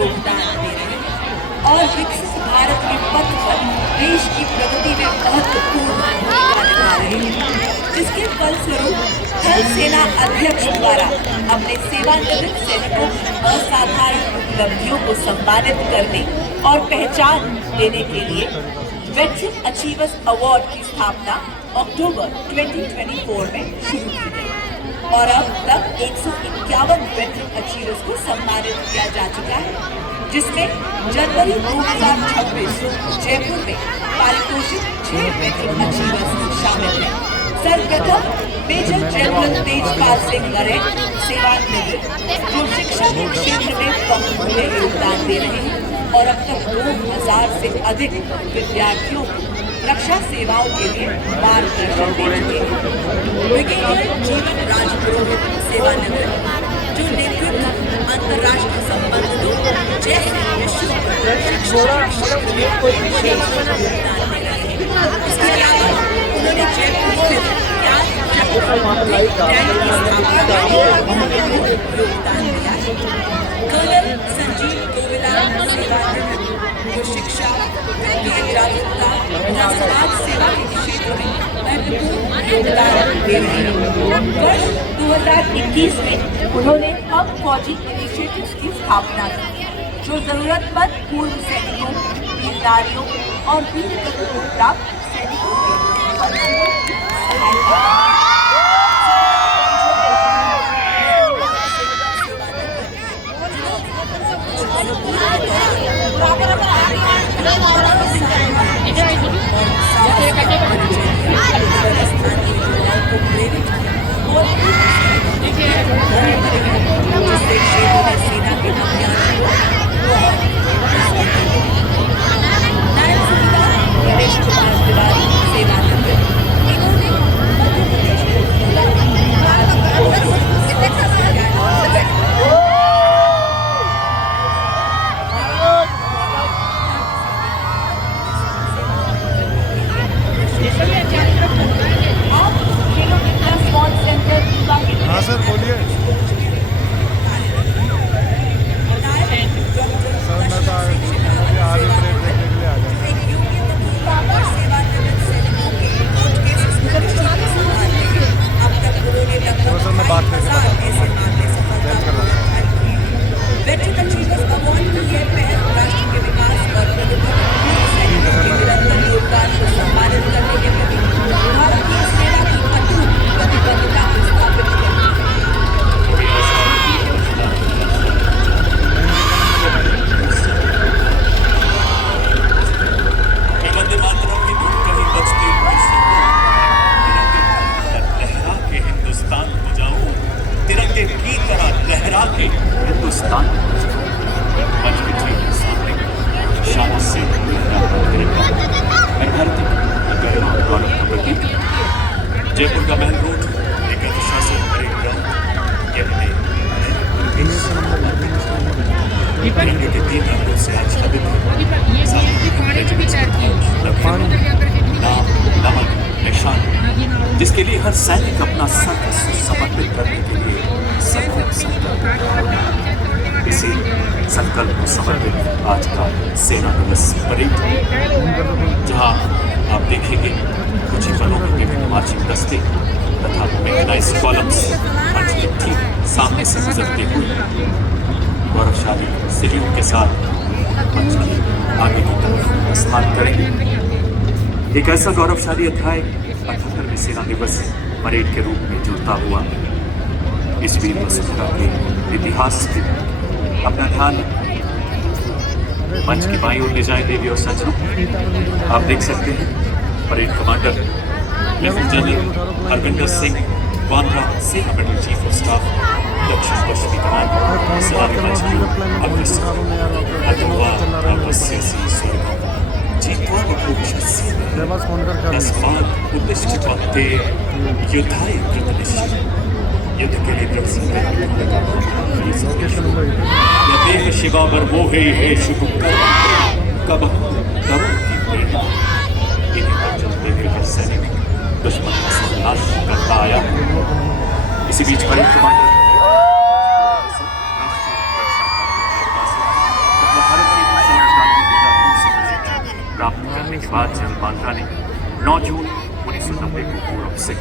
योगदान दे रहे हैं और विकसित भारत के पथ पर देश की प्रगति में महत्वपूर्ण भूमिका निभा रहे हैं, जिसके फलस्वरूप थल सेना अध्यक्ष द्वारा अपने सेवानिवृत्त सैनिकों की असाधारण उपलब्धियों को सम्मानित करने और पहचान देने के लिए वेटरन अचीवर्स अवार्ड की स्थापना अक्टूबर 2024 में शुरू की गई और अब तक 151 वेटरन अचीवर्स को सम्मानित किया जा चुका है, जिसमें जनवरी 2026 जयपुर में पारितोषित 6 वेटरन अचीवर्स शामिल हैं। सर्वप्रथम मेजर जनरल तेजपाल सिंह नरेन सेवानिवृत्त, जो शिक्षा के क्षेत्र में बहुमूल्य योगदान दे रहे हैं और अब तक 2000 से अधिक विद्यार्थियों को रक्षा सेवाओं के लिए मार्गदर्शन दे चुके हैं। ब्रिगेडियर जीवन राजपुरोहित सेवानिवृत्त, जो नेतृत्व अंतर्राष्ट्रीय संबंधों जैसे विश्व शिक्षा क्षेत्र में विशेष योगदान दे रहे हैं। इसके अलावा उन्होंने जयपुर स्थित ज्ञान चक्र टैंक की स्थापना में योगदान दिया है। कर्नल संजीव गोविलाल सेवानिवृत्त, जो शिक्षा, वित्तीय जागरूकता तथा समाज सेवा के क्षेत्र में महत्वपूर्ण योगदान दे रहे हैं। वर्ष 2021 में उन्होंने हम फौजी इनिशिएटिव्स की स्थापना की, जो जरूरतमंद पूर्व सैनिकों, वीर नारियों और वीर गति को प्राप्त सैनिकों के परिजनों की सहायता जयपुर का महल रोड एक अनुशासित परेड ग्राउंड तिरंगे के 3 रंगों से आच्छादित नाम, नमक, निशान, जिसके लिए हर सैनिक अपना सर्वस्व समर्पित करने के लिए संकल्प। इसी संकल्प को समर्पित आज का सेना दिवस परेड, जहां आप देखेंगे कुछ ही पलों में विभिन्न मार्चिंग दस्ते तथा मैकेनाइज्ड कॉलम्स मंच के ठीक सामने से गुजरते हुए गौरवशाली सैल्यूट के साथ मंच की आगे की तरफ प्रस्थान करेंगे। एक ऐसा गौरवशाली अध्याय 78वें सेना दिवस परेड के रूप में जुड़ता हुआ इस वीर वसुंधरा के इतिहास की अपना ध्यान मंच की बाईं ओर ले जाए देवी और सज्जनों। आप देख सकते हैं parade commander lieutenant general Harvinder Singh Bandra, सेना मेडल चीफ ऑफ स्टाफ, दक्षिण पश्चिमी कमान, सलामी मंच की अग्रसर, तस्मात् उत्तिष्ठन्ते युद्धाय कृतनिश्चय युद्ध के लिए दृढ़ संकल्प यदेह शिवा वर्मोहे हे शुभ कर्म कब करो की प्रेरणा इन्हीं पर चलते हुए सैनिक दुश्मन का सर्वनाश करता आया। इसी बीच बड़े कमांडर प्राप्त करने के बाद जनरल बांद्रा ने 9 जून 1990 को पूर्व से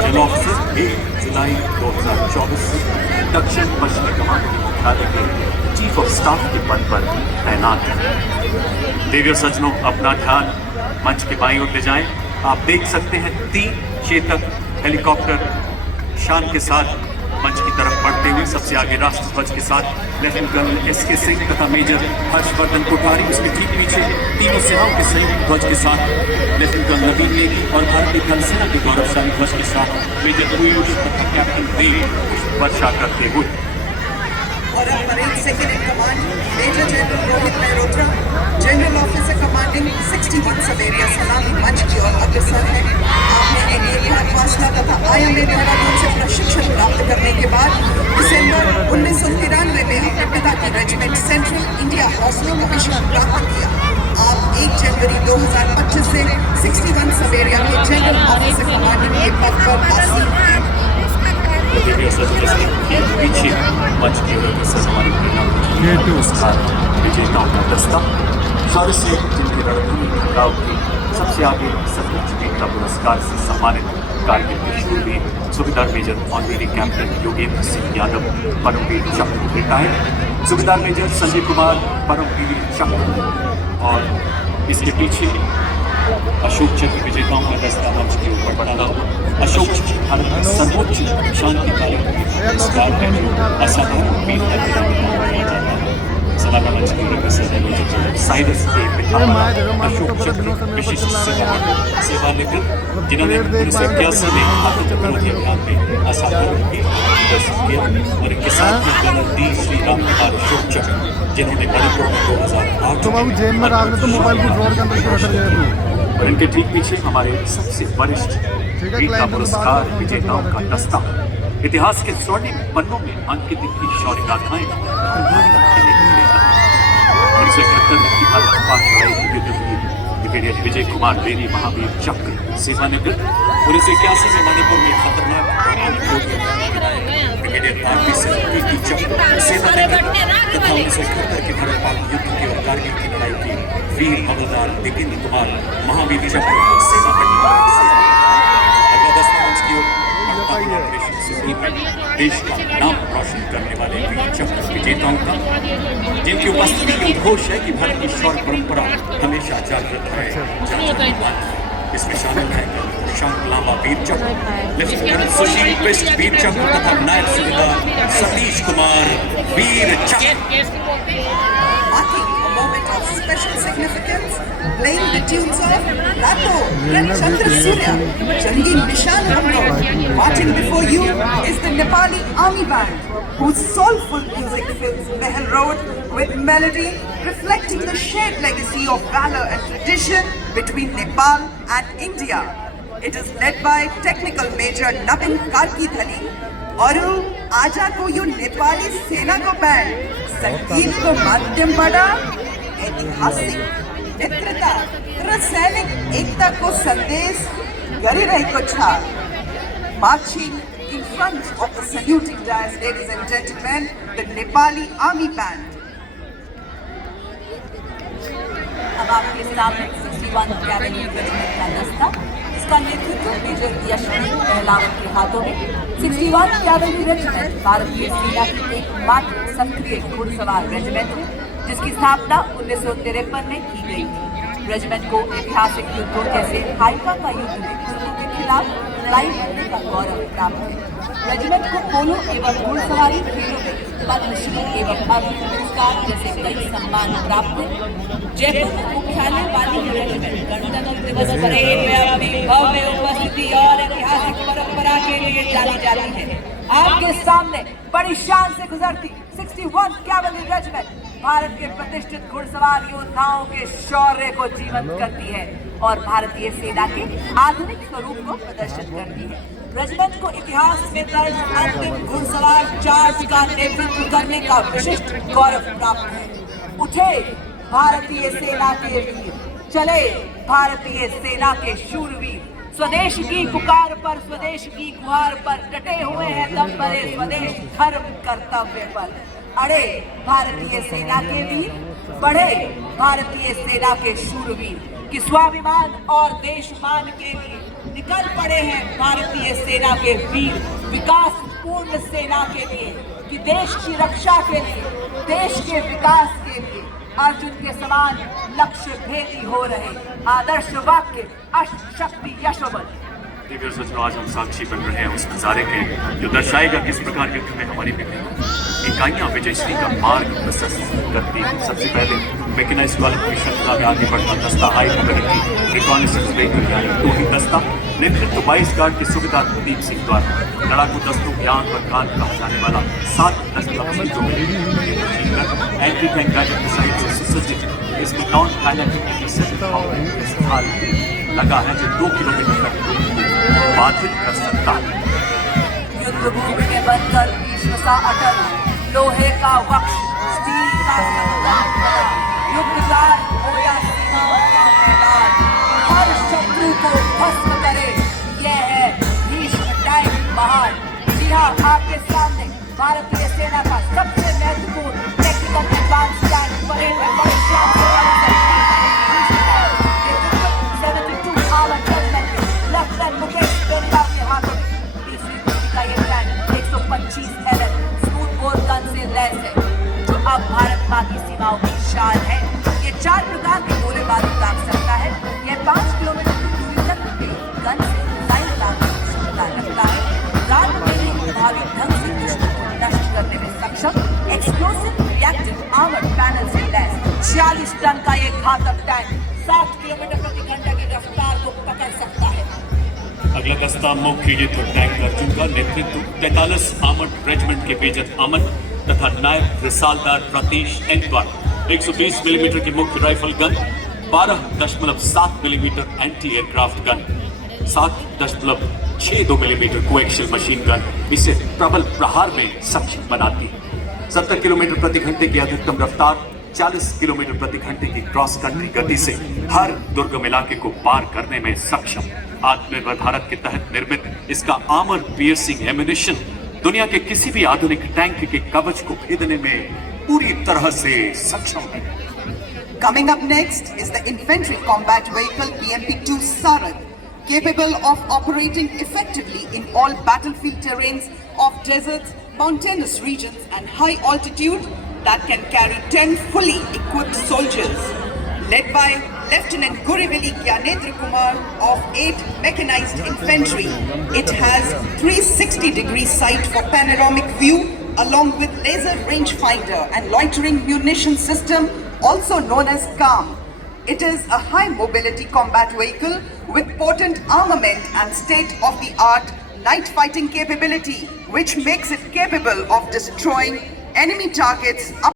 जनरल ऑफिसर 1 जुलाई 2024 से दक्षिण पश्चिमी कमान के मुख्यालय के चीफ ऑफ स्टाफ के पद पर तैनात है। देवियों सज्जनों, अपना ध्यान मंच के बाईं ओर ले जाएं। आप देख सकते हैं 3 चेतक हेलीकॉप्टर शान के साथ मंच की तरफ बढ़ते हुए। सबसे आगे राष्ट्रध्वज के साथ लेफ्टिनेंट कर्नल SK सिंह तथा मेजर हर्षवर्धन कोठारी, उसके ठीक पीछे तीनों सेनाओं के संयुक्त ध्वज के साथ लेफ्टिनेंट कर्नल नवीन नेगी और भारतीय थल सेना के गौरवशाली ध्वज के साथ मेजर पीयूष तथा कैप्टन देव वर्षा करते हुए। और parade second in command major general Rohit Mehrotra, general officer commanding 61 sub area सलामी मंच की ओर अग्रसर है। आपने एरिया फासला तथा IMA देहरादून से प्रशिक्षण प्राप्त करने के बाद दिसंबर 1993 में अपने पिता की रेजिमेंट सेंट्रल इंडिया हॉस्टल का मिशन प्राप्त किया। आप 1 जनवरी 2025 से 61 सब एरिया के जनरल ऑफिसर कमांडिंग के पद पर आसीन हैं। पीछे मंच की ओर हमारी पुरस्कार विजेताओं का दस्ता शौर्य से जिनकी रणभूमि खड़ाव की सबसे आगे सर्वोच्च वीरता पुरस्कार से सम्मानित कारगिल के शूरवीर सूबेदार major honorary captain Yogendra Singh Yadav Param Vir Chakra retired, सूबेदार मेजर संजय कुमार परमवीर चक्र, और इसके पीछे अशोक चक्र विजेताओं का दस्ता मंच के ऊपर बढ़ा हुआ। अशोक चक्र भारत का सर्वोच्च शांतिकारी पुरस्कार है जो असाधारण वीर का दिया जाता है। सलामी मंच की ओर से साइरस के पिता अशोक चक्र विशिष्ट सेवानिवृत्त, जिन्होंने 1981 में भारत विरोधी अभियान में असाधारण वीर प्रदर्शन किया, और इनके साथ में जनरल D श्री राम कुमार अशोक चक्र, जिन्होंने मणिपुर में 2008 और इनके ठीक पीछे हमारे सबसे वरिष्ठ वीरता पुरस्कार विजेताओं का दस्ता। इतिहास के स्वर्णिम पन्नों में अंकित इनकी शौर्य गाथाएं 1971 में भारत पाक लड़ाई के युद्ध में ब्रिगेडियर विजय कुमार बेरी महावीर चक्र सेवानिवृत्त, 1981 में मणिपुर में खतरनाक ब्रिगेडियर RP सिंह चक्र सेवानिवृत्त, तथा 1971 के भारत पाक युद्ध की और कारगिल की लड़ाई की वीर हवलदार बिपिन कुमार महावीर चक्र देश का नाम रोशन करने वाले वीर चक्र विजेताओं का, जिनकी उपस्थिति ये घोष है कि भारत की शौर्य परंपरा हमेशा जागृत है। इसमें शामिल है शांत लांबा वीर चक्र, लेफ्टिनेंट सुशील बिष्ट वीर चक्र तथा नायब सूबेदार सतीश कुमार वीर चक्र। Special significance, playing the tunes of Rato, Chandra Surya, Jangi Nishan Ramno. Marching before you is the Nepali Army Band, whose soulful music fills Mehel Road with melody, reflecting the shared legacy of valor and tradition between Nepal and India. It is led by Technical Major Navin Karkidhali. और आजा को यो नेपाली सेना को band संगीत को माध्यम बड़ा ऐतिहासिक मित्रता र सैनिक एकता को संदेश गरिरहेको छ। Marching in front of the saluting dais, ladies and gentlemen, the Nepali Army Band. अब आपके सामने 61 कैवेलरी रेजिमेंट का दस्ता, का नेतृत्व मेजर यशवंत पहलावत के हाथों में 61 कैवलरी रेजिमेंट भारतीय सेना की एकमात्र सक्रिय घुड़सवार रेजिमेंट है, जिसकी स्थापना 1953 में की गई थी। रेजिमेंट को ऐतिहासिक युद्धों जैसे हाइका का युद्ध में तुर्कों के खिलाफ लड़ाई लड़ने का गौरव प्राप्त है। रेजिमेंट को पोलो एवं घुड़सवारी खेलों में पद्मश्री एवं अर्जुन पुरस्कार जैसे कई सम्मान प्राप्त है। जयपुर में मुख्यालय वाली रेजिमेंट गणतंत्र दिवस परेड में अपनी भव्य उपस्थिति और ऐतिहासिक परंपरा के लिए जानी जाती है। आपके सामने बड़ी शान से गुजरती 61 कैवलरी रेजिमेंट भारत के प्रतिष्ठित घुड़सवार योद्धाओं के शौर्य को जीवंत करती है और भारतीय सेना के आधुनिक स्वरूप को प्रदर्शित करती है। रेजिमेंट को इतिहास में दर्ज अंतिम घुड़सवार चार्ज का नेतृत्व करने का विशिष्ट गौरव प्राप्त है। उठे भारतीय सेना के वीर, चले भारतीय सेना के शूरवीर, स्वदेश की पुकार पर स्वदेश की गुहार पर डटे हुए हैं दम भरे स्वदेश धर्म कर्तव्य पर। अड़े भारतीय सेना के वीर, बढ़े भारतीय सेना के शूरवीर कि स्वाभिमान और देशमान के लिए निकल पड़े हैं भारतीय सेना के वीर, विकास पूर्ण सेना के लिए कि देश की रक्षा के लिए, देश के विकास के लिए अर्जुन के समान लक्ष्य भेदी हो रहे आदर्श वाक्य अष्ट शक्ति यशोबल। दिव्य सज्जनों, आज हम साक्षी बन रहे हैं उस नजारे के जो दर्शाएगा किस प्रकार युद्ध में हमारी विभिन्न इकाइयां विजयश्री का मार्ग प्रशस्त करती हैं। सबसे पहले मैकेनाइज्ड क्वालिफिकेशन का आगे बढ़ता दस्ता हाई मोबिलिटी रिकॉनेसेंस व्हीकल यानी टोही दस्ता नेतृत्व 22 गार्ड के सूबेदार प्रदीप सिंह द्वारा लड़ाकू दस्तों की आंख और कान कहा जाने वाला 7 एंटी टैंक गैजेट मिसाइल से सुसज्जित इसमें नॉन पायलट स्थान लगा है जो 2 किलोमीटर तक बाधित कर सकता है। युद्ध भूमि में बनकर भीष्म सा अटल, लोहे का वक्ष, स्टील का संतन, युद्धकार हो या सीमाओं का मैदान, हर शत्रु को भस्म करे, यह है भीष्म टैंक महान। जी हाँ, आपके सामने भारतीय सेना का सबसे महत्वपूर्ण टेक्निकल एडवांस टैंक परेड में बड़ी शान से लेफ्टिनेंट मुकेश बेंदा के हाथों में 20वीं का ये tank 125 LL smooth bore gun से लैस है, जो अब भारत माँ की सीमाओं की शान है। ये 4 प्रकार के गोले बारूद दाग सकता है। यह 5 किलोमीटर की दूरी तक गन से मिसाइल दागने की क्षमता रखता है। रात में ही प्रभावी ढंग से दुश्मन को नष्ट करने में सक्षम एक्सप्लोसिव रिएक्टिव आर्मर पैनल से लैस 46 टन का ये घातक टैंक 60 किलोमीटर प्रति घंटे की रफ्तार को पकड़ सकता है। अगला दस्ता मुख्य युद्ध टैंक अर्जुन का नेतृत्व 43 आर्मर्ड रेजिमेंट के मेजर अमन तथा नायब रिसालदार प्रतीश एन द्वारा 120 मिलीमीटर की मुख्य rifle gun, 12.7 millimetre anti aircraft gun, 7.62 millimetre coaxial machine gun इसे प्रबल प्रहार में सक्षम बनाती है। 70 किलोमीटर प्रति घंटे की अधिकतम रफ्तार, 40 किलोमीटर प्रति घंटे की क्रॉस कंट्री गति से हर दुर्गम इलाके को पार करने में सक्षम। आत्मनिर्भर भारत के तहत निर्मित इसका आर्मर पियर्सिंग एम्युनिशन दुनिया के किसी भी आधुनिक टैंक के कवच को भेदने में पूरी तरह से सक्षम है। Coming up next is the infantry combat vehicle PMP-2 Sarang, capable of operating effectively in all battlefield terrains of deserts, mountainous regions and high altitude that can carry 10 fully equipped soldiers. Led by Lieutenant Guriveli Gyanendra Kumar of 8 Mechanized Infantry, it has 360-degree sight for panoramic view along with laser rangefinder and loitering munition system, also known as CAM. It is a high mobility combat vehicle with potent armament and state-of-the-art night fighting capability, which makes it capable of destroying enemy targets up